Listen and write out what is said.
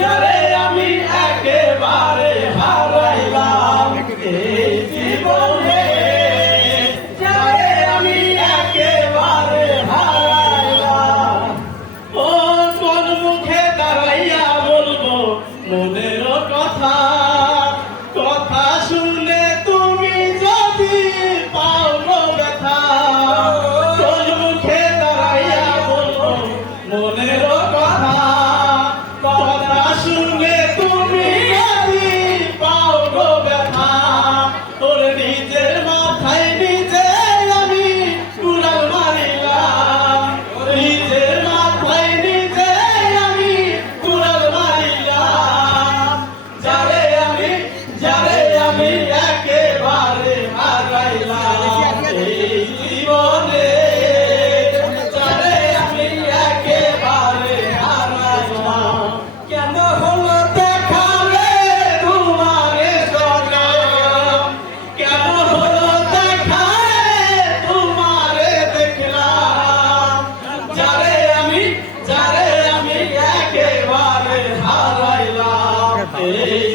যারে আমি একেবারে হারাইলাম এই জীবনে, যারে আমি একেবারে হারাইলাম। ও কোন মুখে দাঁড়াইয়া বলবো মনের কথা, কথা শুনে তুমি যদি পাও গো ব্যথা। কোন মুখে দাঁড়াইয়া বলবো মনের কথা, কথা শুনে তুমি যদি পাও গো ব্যথা। তোর নিজের মাথায় নিজে আমি কুড়াল মারিলাম, নিজের মাথায় নিজে আমি কুড়াল মারিলাম। যারে আমি একেবারে হারাইলাম এই জীবনে, যারে আমি একেবারে হারাইলাম। কেন হলো দেখালে তোমারে সনম, কেন হলো দেখালে তোমারে দেখলাম। যারে আমি একেবারে হারাইলাম এই